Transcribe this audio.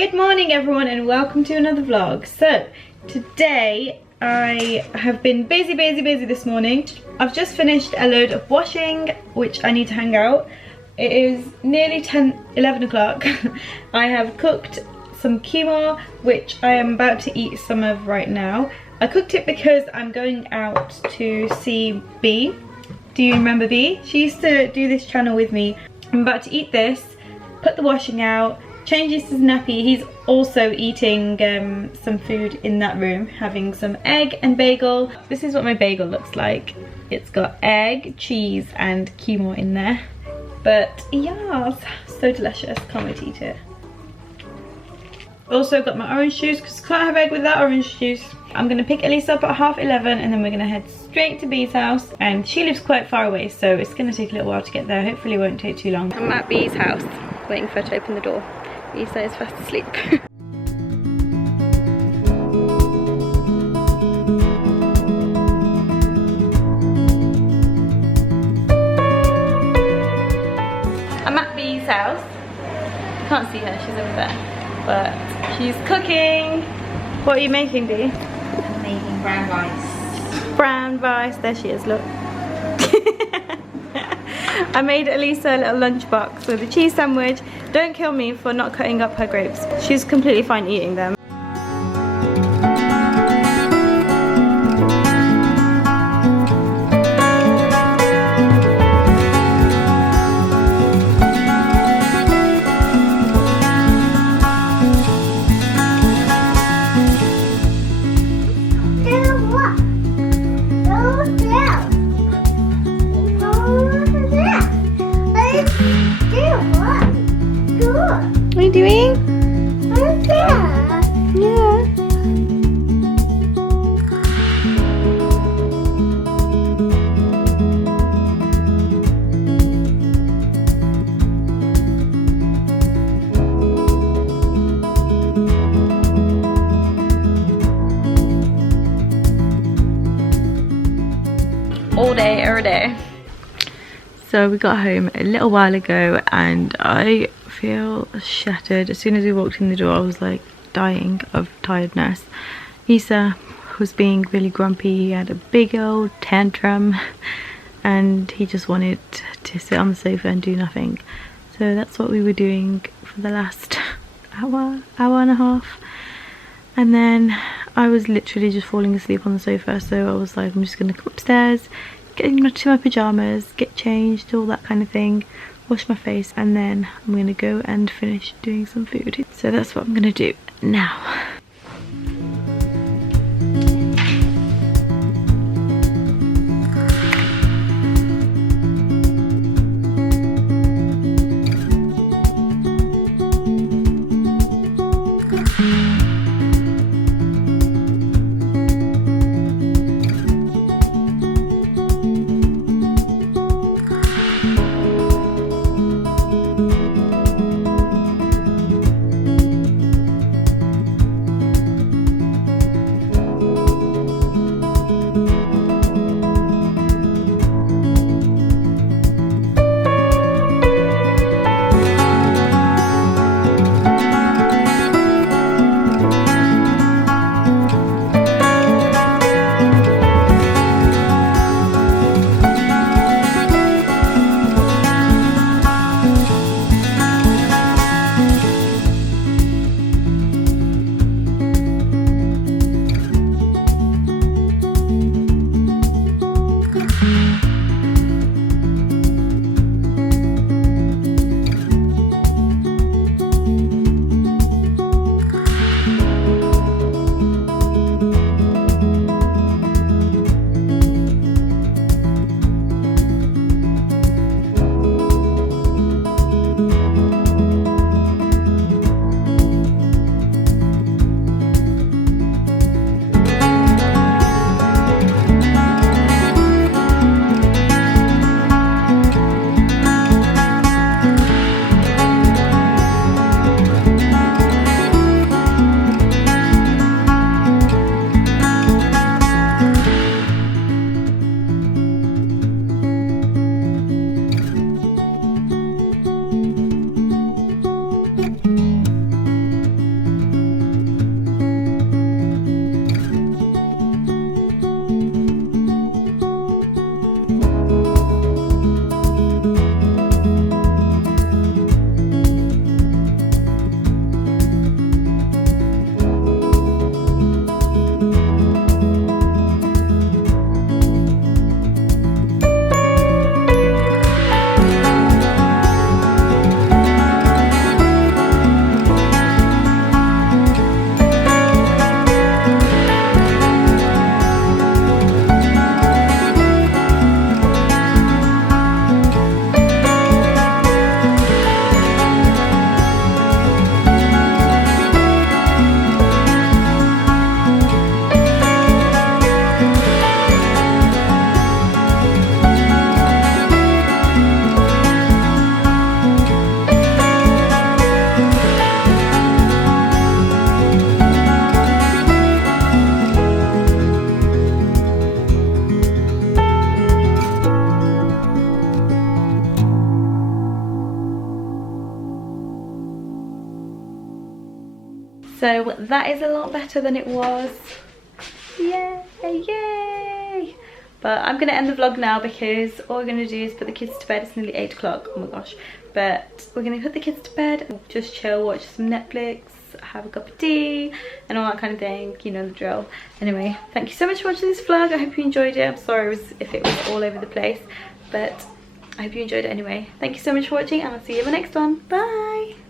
Good morning everyone and welcome to another vlog. So today I have been busy this morning. I've just finished a load of washing which I need to hang out. It is nearly 11 o'clock. I have cooked some quinoa which I am about to eat some of right now. I cooked it because I'm going out to see B. Do you remember B? She used to do this channel with me. I'm about to eat this, put the washing out, changes his nappy. He's also eating some food in that room, having some egg and bagel. This is what my bagel looks like. It's got egg, cheese and quinoa in there. But yeah, so delicious, can't wait to eat it. Also got my orange juice because I can't have egg without orange juice. I'm going to pick Elisa up at 11:30 and then we're going to head straight to Bee's house. And she lives quite far away, so it's going to take a little while to get there. Hopefully it won't take too long. I'm at Bee's house, waiting for her to open the door. Elisa is fast asleep. I'm at Bee's house. You can't see her, she's over there. But she's cooking. What are you making, Bee? I'm making brown rice. Brown rice, there she is, look. I made Elisa a little lunchbox with a cheese sandwich. Don't kill me for not cutting up her grapes. She's completely fine eating them. What are you doing? Yeah. All day, every day. So we got home a little while ago and I feel shattered. As soon as we walked in the door I was like dying of tiredness. Isa was being really grumpy. He had a big old tantrum and he just wanted to sit on the sofa and do nothing. So that's what we were doing for the last hour and a half. And then I was literally just falling asleep on the sofa, so I was like, I'm just gonna come upstairs, get into my pyjamas, get changed, all that kind of thing, wash my face, and then I'm gonna go and finish doing some food. So that's what I'm gonna do now. So that is a lot better than it was. Yay, yay. But I'm gonna end the vlog now because all we're gonna do is put the kids to bed. It's nearly 8 o'clock, oh my gosh. But we're gonna put the kids to bed, just chill, watch some Netflix, have a cup of tea and all that kind of thing, you know the drill. Anyway, thank you so much for watching this vlog. I hope you enjoyed it. I'm sorry if it was all over the place, but I hope you enjoyed it anyway. Thank you so much for watching and I'll see you in the next one. Bye.